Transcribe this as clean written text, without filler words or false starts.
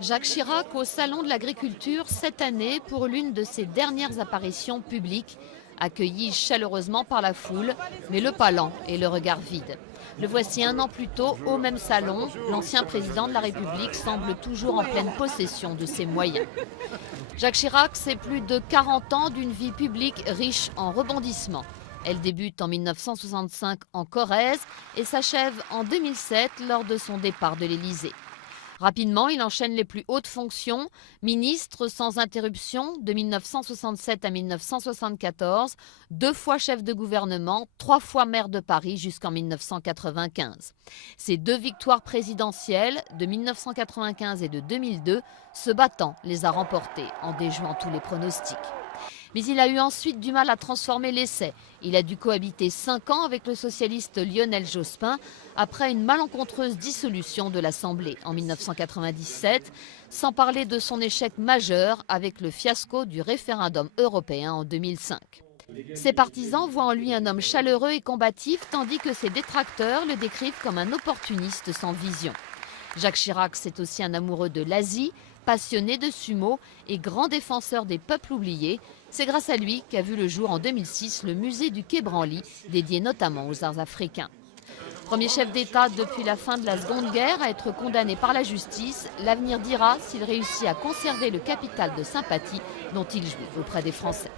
Jacques Chirac au Salon de l'Agriculture cette année pour l'une de ses dernières apparitions publiques, accueilli chaleureusement par la foule, mais le pas lent et le regard vide. Le voici un an plus tôt au même salon, l'ancien président de la République semble toujours en pleine possession de ses moyens. Jacques Chirac, c'est plus de 40 ans d'une vie publique riche en rebondissements. Elle débute en 1965 en Corrèze et s'achève en 2007 lors de son départ de l'Élysée. Rapidement, il enchaîne les plus hautes fonctions, ministre sans interruption de 1967 à 1974, 2 fois chef de gouvernement, 3 fois maire de Paris jusqu'en 1995. Ces 2 victoires présidentielles de 1995 et de 2002, se battant, les a remportées en déjouant tous les pronostics. Mais il a eu ensuite du mal à transformer l'essai. Il a dû cohabiter 5 ans avec le socialiste Lionel Jospin après une malencontreuse dissolution de l'Assemblée en 1997, sans parler de son échec majeur avec le fiasco du référendum européen en 2005. Ses partisans voient en lui un homme chaleureux et combatif, tandis que ses détracteurs le décrivent comme un opportuniste sans vision. Jacques Chirac, c'est aussi un amoureux de l'Asie, passionné de sumo et grand défenseur des peuples oubliés. C'est grâce à lui qu'a vu le jour en 2006 le musée du Quai Branly, dédié notamment aux arts africains. Premier chef d'État depuis la fin de la Seconde Guerre à être condamné par la justice, l'avenir dira s'il réussit à conserver le capital de sympathie dont il jouit auprès des Français.